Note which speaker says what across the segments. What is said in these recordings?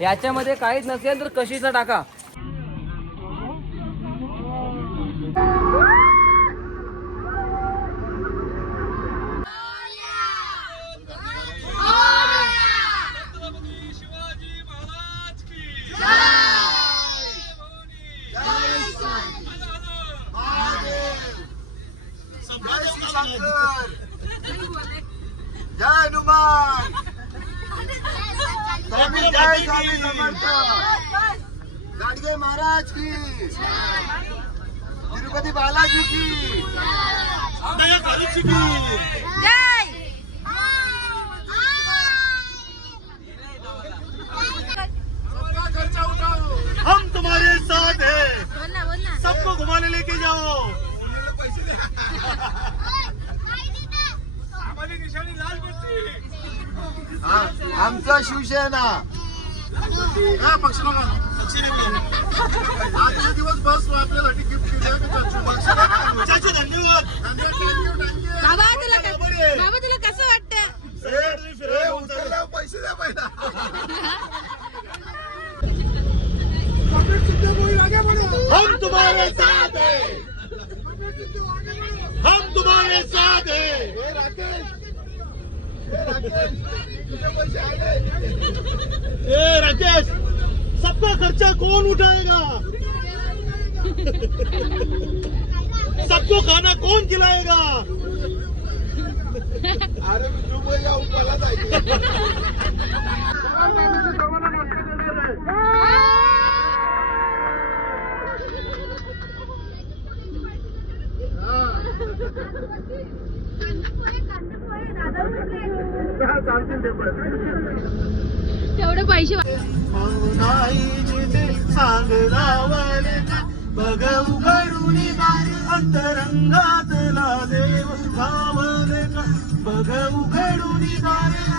Speaker 1: याच्यामध्ये काहीच नसेल तर कशीचा टाका.
Speaker 2: तिरुपति बालाजी की? सबका खर्चा उठाओ हम तुम्हारे साथ हैं। सबको घुमाने लेके जाओ। आमचा शिवसेना। हा, पक्ष दिवस बस आपल्यासाठी गिफ्ट चाचू? चाचू धन्यवाद धन्यवाद, thank you, thank you.
Speaker 3: बाबा तुला क-
Speaker 2: बरोबर आहे.
Speaker 3: बाबा तुला कसं वाटतं
Speaker 2: ए, ए, उचलल्यावर पैसे द्या पहिला हम तुम्हारे साथ हैं हम तुम्हारे साथ हैं ए राकेश सबका खर्चा कौन उठाएगा सबको खाना कौन खिलाएगा? अरे दुबईला उपाला
Speaker 3: तेवढे पैसे
Speaker 2: नाही जिथे सांगलावले बघ उघडून अंतरंगातला देव गावले का? बघ उघडून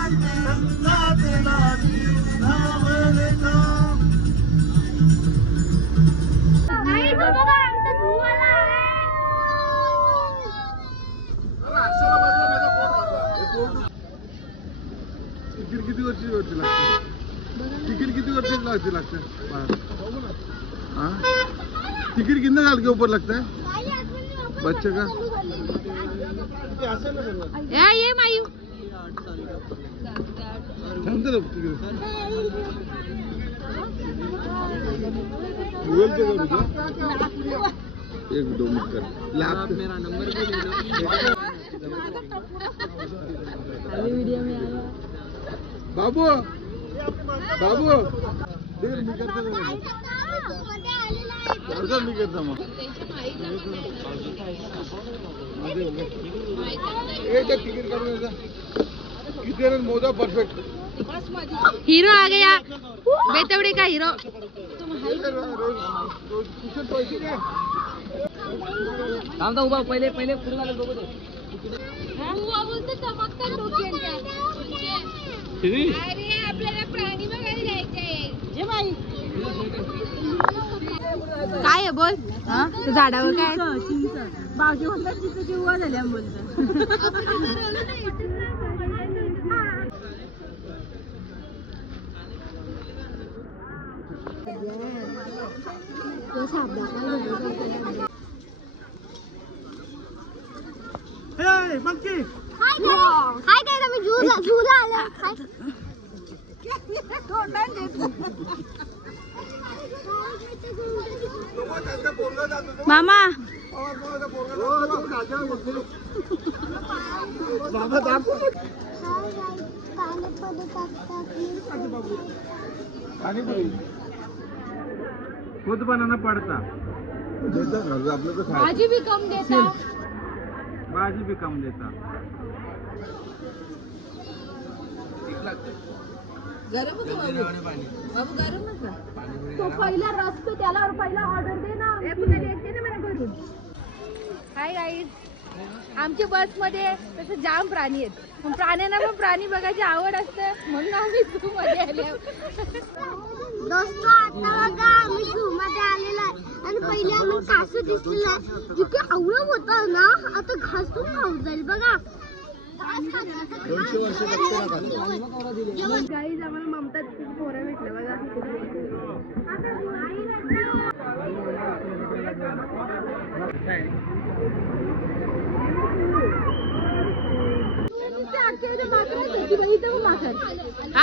Speaker 2: अंतरंगातला देव गावले का?
Speaker 4: तिकीट किती वर्षी वरती लागते तिकीट किती वर्षी लागते लागते हा? तिकीट कितना साल के ऊपर लगता है? बच्चे का?
Speaker 3: या ये मायू।
Speaker 4: थांबते ना तिकीट गूगल पे करू का? एक दो मिनट कर। लॅब मेरा नंबर बाबू बाबू दे मी करतो ना. करतो मी करतो मोजा परफेक्ट
Speaker 3: हिरो आ गया। बेतवडे का हिरो?
Speaker 1: थांब उभा पहिले पहिले पुढे झालं बघू दे.
Speaker 3: अरे आपल्याला प्राणी बघायला जायचंय काय आहे बोल तू झाडावर काय बावजी म्हणतात तिथं जीवा झाल्या
Speaker 5: हाय काय तुम्ही झूला झूला आला हाय
Speaker 3: मामा.
Speaker 4: बनाना पड़ता.
Speaker 3: भाजी भी कम देता.
Speaker 4: भाजी भी कम देता.
Speaker 3: गरम गरम होतं? तो पहिला रस तो त्याला पहिला ऑर्डर दे ना देते ना मला भरून हाय गाईज आमच्या बसमध्ये तसं जाम प्राणी आहेत. पण प्राण्यांना पण प्राणी बघायची आवड असते म्हणून आम्ही झू मध्ये आले
Speaker 5: दोस्तो आता बघा आम्ही झू मध्ये आलेलो आहे. आणि पहिले आम्ही कासू दिसलेला आहे. जिथे आवडं होतं ना आता घासून खाऊ जाईल बघा.
Speaker 3: गाईज आम्हाला ममता पोरं भेटलं बघा.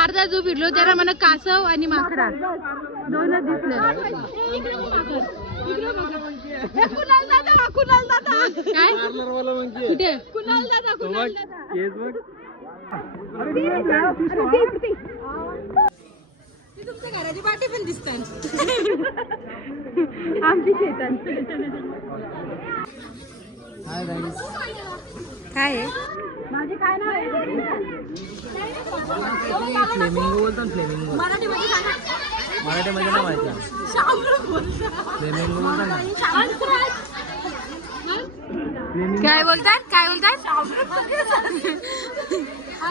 Speaker 3: अर्धा जो फिरलो त्याला म्हणा कासव आणि माकडा. दोनच दिसले. काय? कुठे? कुणाल दादा कुणाल दादा तुमच्या घराची पण दिसतात आमची शेतात. काय आहे? माझे काय नाव आहे?
Speaker 1: फ्लेमिंगो बोलतो ना फ्लेमिंगो
Speaker 3: मराठीमध्ये सांगा
Speaker 1: मराठीमध्ये नाही माहिती फ्लेमिंगो बोलतो ना
Speaker 3: काय बोलतात? काय बोलतात?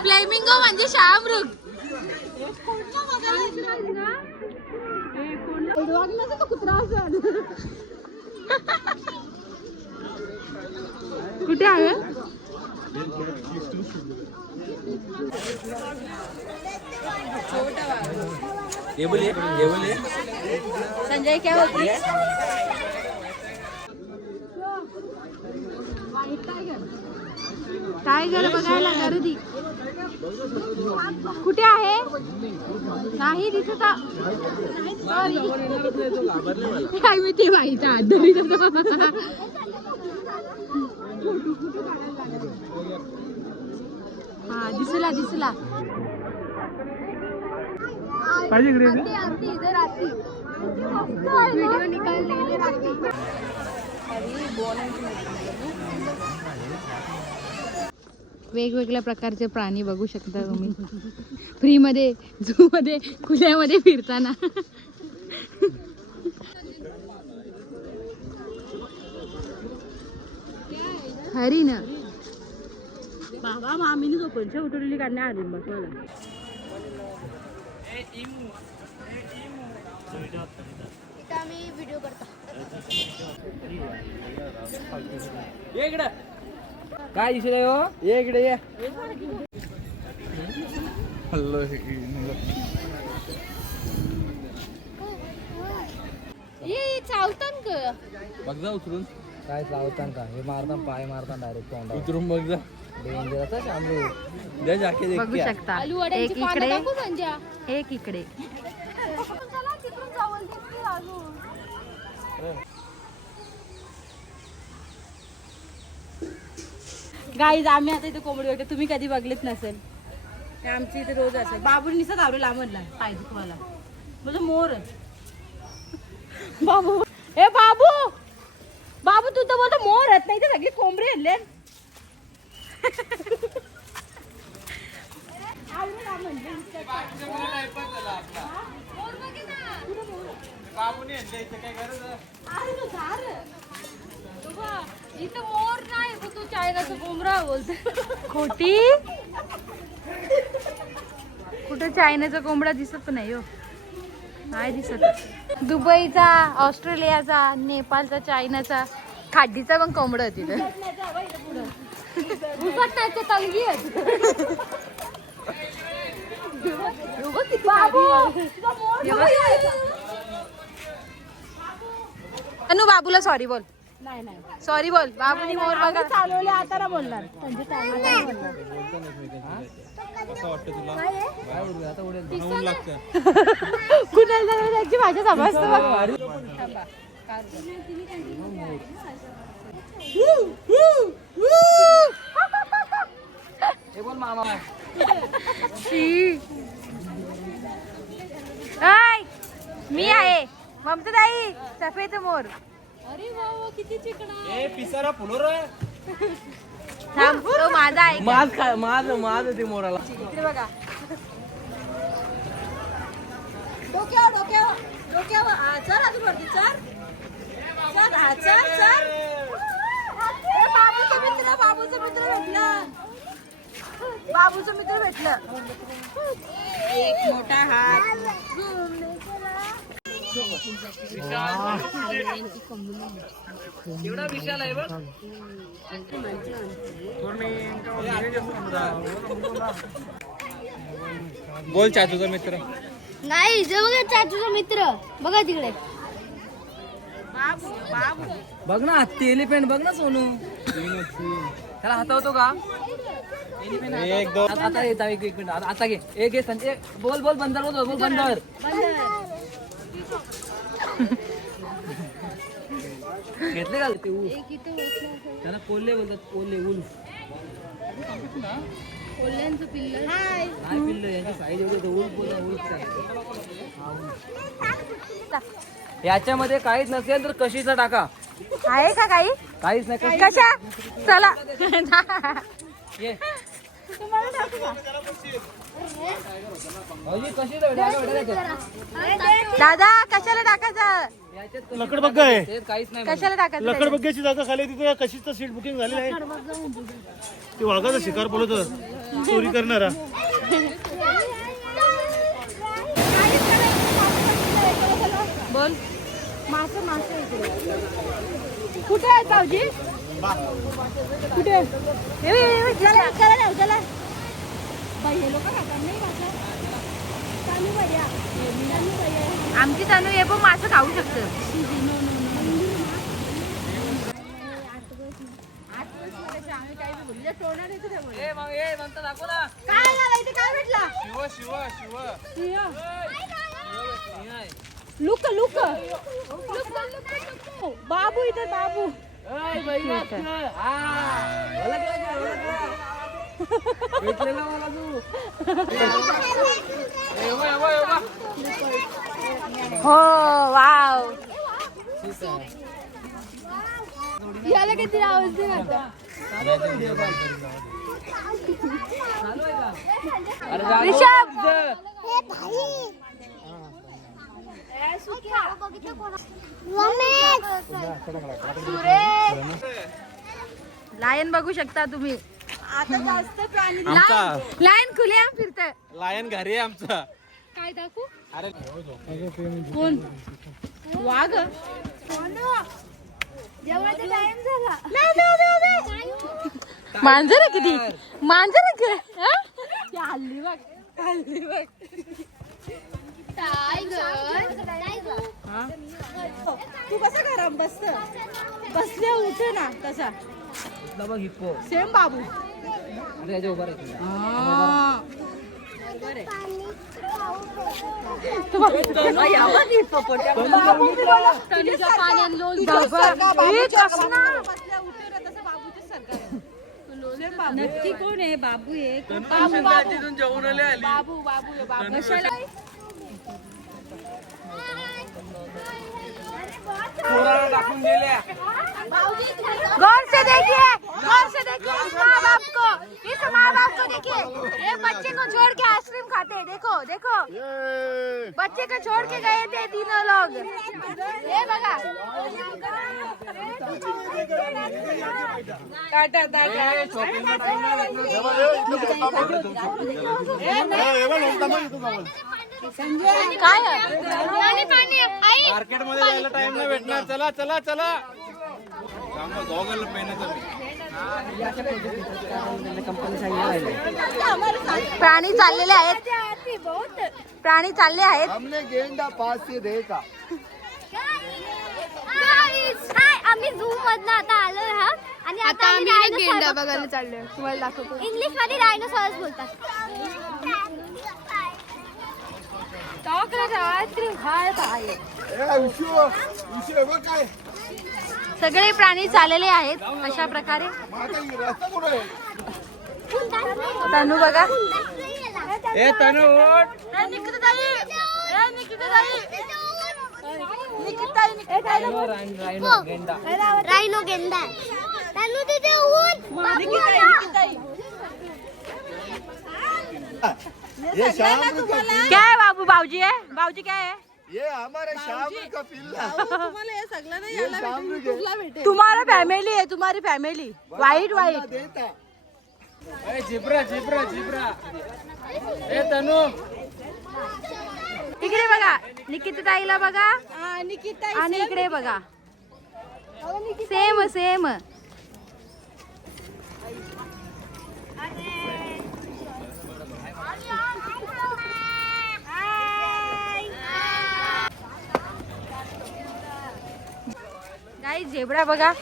Speaker 3: फ्लेमिंगो म्हणजे शामरुग कुठे आहे? संजय क्या होती टायगर बघायला गर्दी. कुठे आहे? नाही दिसत सॉरी काय मी ते माहीत हा दिसला दिसला आरती, आरती, इधर आरती. व्हिडिओ निकालने इधर आरती. वेगवेगळ्या प्रकारचे प्राणी बघू शकता तुम्ही फ्रीमध्ये झू मध्ये खुल्यामध्ये फिरताना हरिण. बाबा मामीने झोपणच्या उठवलेली काढण्या हरिण बघ मला.
Speaker 5: मी व्हिडिओ करतो
Speaker 1: ये इकडे. काय दिसले हो? ये इकडे ये.
Speaker 3: ये चावतात ग.
Speaker 2: बघ जा उतरून
Speaker 1: काय चावतान का? हे मारतान पाय मारतान डायरेक्ट तोंडावर.
Speaker 2: उतरून बघ जा.
Speaker 1: डेंजर आता शामरू
Speaker 2: द्या जाके
Speaker 3: बघू शकता. एक इकडे एक इकडे. गाईज आम्ही आता इथे कोंबडी बघतो तुम्ही कधी बघलेच नसेल. ते आमची इथे रोज असेल बाबू निसा धावले लांबला पाय दुखवाला म्हणजे मोर. बाबू. ए बाबू! बाबू तू तर बोलतो मोर आहेत नाही ते सगळी कोंबडी हल्ले इथं मोर नाही तू चायनाचं कोंबडा बोलतो खोटी? कुठं चायनाचा कोंबडा दिसत नाही हो. नाही दिसत दुबईचा ऑस्ट्रेलियाचा नेपाळचा चायनाचा खाडीचा पण कोंबडा आहेत अनु बाबूला सॉरी बोल. नाही नाही सॉरी बोल. बाबूनी मोर बघा. चालवले आता ना बोलणार कुणाला त्याची भाषा समजतं बघ.
Speaker 1: हे बोल मामा.
Speaker 3: शी. ऐ, मी आहे. ममता ताई सफेद मोर. अरे वा किती चिकणा
Speaker 2: ए पिसारा फुलो रे
Speaker 3: थांब तो माझा आहे
Speaker 1: माझ खा माझ माझ ते मोराला.
Speaker 3: इकडे बघा. डोक्यावर डोक्यावर डोक्यावर. हा, चल अजून वरती चल. चल हा चल चल. ए, बाबूचं मित्र बाबूचं मित्र भेटलं. बाबूचं मित्र भेटलं. एक मोठा हात.
Speaker 1: एवढा विशाल आहे बघ बोल चाचूचा मित्र.
Speaker 5: नाही जे बघा चाचूचा मित्र. बघा तिकडे.
Speaker 1: बघ ना हत्ती एलिफेंट बघ ना सोनू. त्याला हातावतो का? एक दोन. आता येत एक एक मिनिट. आता- आता घे. एक घे संजय बोल बोल बंदर बोल बोल बंदर. घेतले का ते ऊस? त्याला कोल्हे बोलतात कोल्हे उल्फ
Speaker 3: कोल्ह्यांचं पिल्ल.
Speaker 1: काय पिल्लं यांची साईज एवढी तर उल्फ बोलतात उल्फ काय याच्यामध्ये काहीच नसेल तर कशीचा टाका.
Speaker 3: आहे का काही?
Speaker 1: काहीच नाही कशी?
Speaker 3: चला.
Speaker 1: ये. टाका, भेटा.
Speaker 3: दादा कशाला टाकायचं
Speaker 2: लकड बग्गा आहे
Speaker 1: ते काहीच नाही
Speaker 3: कशाला टाकायचं
Speaker 2: लकड बग्ग्याची जागा खाली तिथे. कशीच सीट बुकिंग झालेली आहे. ते वाघाचा शिकार बोलत. चोरी करणारा.
Speaker 3: बोल. मासे मासे कुठे आहे सावजी? कुठे? चला चला. हे लोकं खातात नाही खातात. आमची तानू हे पण मासं खाऊ शकतं
Speaker 1: ए, मग ए, नंतर दाखव ना.
Speaker 3: काय झालं इथे काय भेटला
Speaker 1: शिव. शिव शिव शिव आहे.
Speaker 3: लुक लुक बाबू इथे बाबू?
Speaker 1: भेटलेला मला तू ए, एवढा, एवढा, एवढा.
Speaker 3: हो वाव याला किती आवाज दे आता
Speaker 1: चालू आहे का? अरे जा,
Speaker 3: ऋषभ!
Speaker 1: जा.
Speaker 3: लायन बघू शकता तुम्ही आता जास्त प्राणी लायन खुले फिरत
Speaker 1: लायन घरी आहे आमचा.
Speaker 3: काय दाखवू?
Speaker 1: अरे
Speaker 3: कोण? वाघ मांजर किती? मांजर हा? हल्ली बघ. हल्ली बघ. तू कसा गरम बसत बसले उठे ना तसा.
Speaker 1: इथला बघ हिप्पो
Speaker 3: सेम बाबू.
Speaker 1: अरे याच्या उभा
Speaker 3: नक्की कोण आहे? बाबू आहे. बाबू बाबू. आहे बाबू कशाला
Speaker 1: पोराला टाकून गेल्या
Speaker 3: गौर से देखिए गौर से देखिए इस माँ बाप को इस माँ बाप को देखिए ये बच्चे को छोड़ के आइसक्रीम खाते हैं। देखो देखो। बच्चे को छोड़ के गए थे तीनों लोग। ये बघा। काय
Speaker 1: मार्केटमध्ये जायला टाइम नाही भेटणार. चला चला चला. गॉगल
Speaker 3: प्राणी चाललेले आहेत. प्राणी चालले आहेत.
Speaker 4: हमने गेंडा पास से देखा।
Speaker 5: आम्ही झू मधनं आता आलोय हा आणि आता आम्ही गेंडा
Speaker 3: बघायला चाललोय. तुम्हाला दाखवतो.
Speaker 5: इंग्लिशमध्ये डायनोसॉर्स बोलतात
Speaker 4: हे काय.
Speaker 3: सगळे प्राणी चाललेले आहेत. अशा प्रकारे.
Speaker 4: आहे
Speaker 3: तनू बघा.
Speaker 1: ए तनु रायनो गेंडा.
Speaker 5: रायनो गेंडा. त्यांनी तिथे
Speaker 3: क्या है बाबू? बाबूजी है? बाबूजी क्या है?
Speaker 4: ये हमारे का पिल्ला
Speaker 3: तुम्हारा फॅमिली है तुम्हारी फॅमिली वाईट वाईट
Speaker 4: देता.
Speaker 1: ए जिब्रा जिब्रा जिब्रा. ए तनु.
Speaker 3: इकडे बघा निकिता ताईला बघा आणि इकडे बघा. सेम सेम काही झेबडा बघा.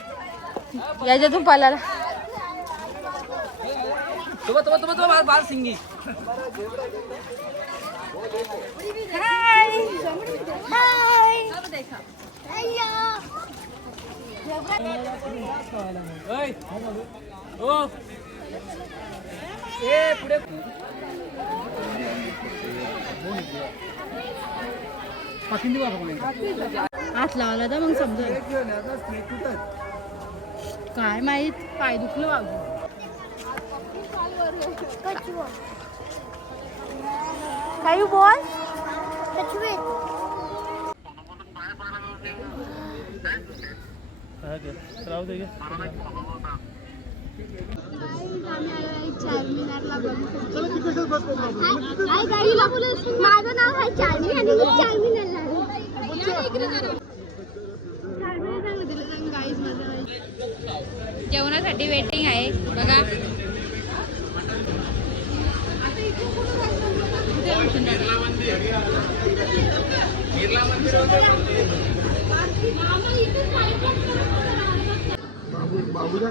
Speaker 3: याच्यातून पालाला
Speaker 1: सोबत सोबत सोबत सोबत बाल सिंगी. ओय. ओ. ए पुढे.
Speaker 3: हात लावला तर मग समजा काय माहीत पाय दुखलं बाबू. काही बोल
Speaker 2: हा. राहू दे
Speaker 5: माझं नाव आहे चार्मी आणि मी चारमिनारला आहे.
Speaker 3: जेवणासाठी वेटिंग आहे. बघा.
Speaker 4: बाबू बाबूच्या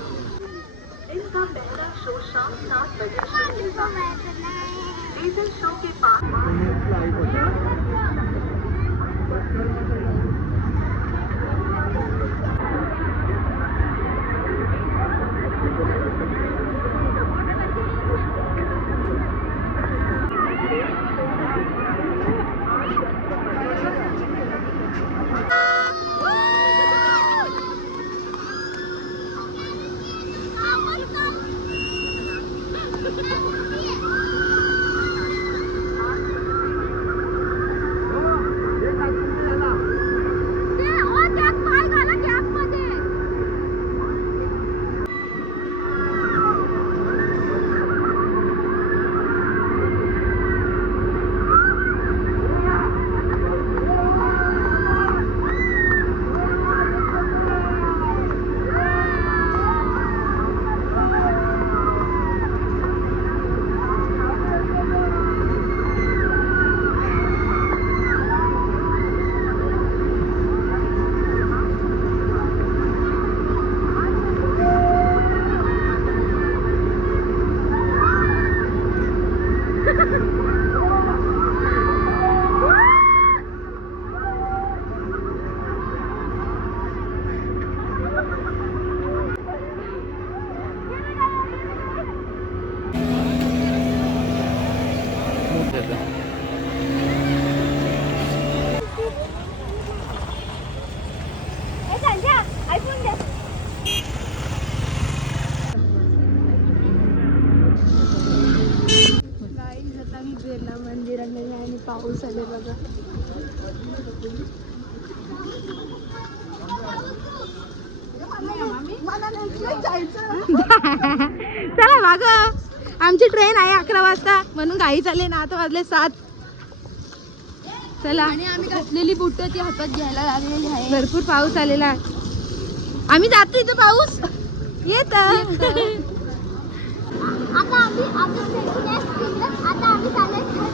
Speaker 5: इसका पहला शो शाम सात बजे शुरू होगा डीजल शो के पास पाय घाला कॅपमध्ये ए संध्या ऐकून घे
Speaker 3: गाईज आता मी बिर्ला मंदिराला आहे आणि पाऊस आले बघा. चला माग. आमची ट्रेन आहे अकरा वाजता. म्हणून घाई चालले ना आता वाजले सात. चला. आणि आम्ही घातलेली बुट ती हातात घ्यायला लागलेली आहे भरपूर पाऊस आलेला. आहे. आम्ही जातो इथं पाऊस. येत.
Speaker 5: आता आम्ही आता आम्ही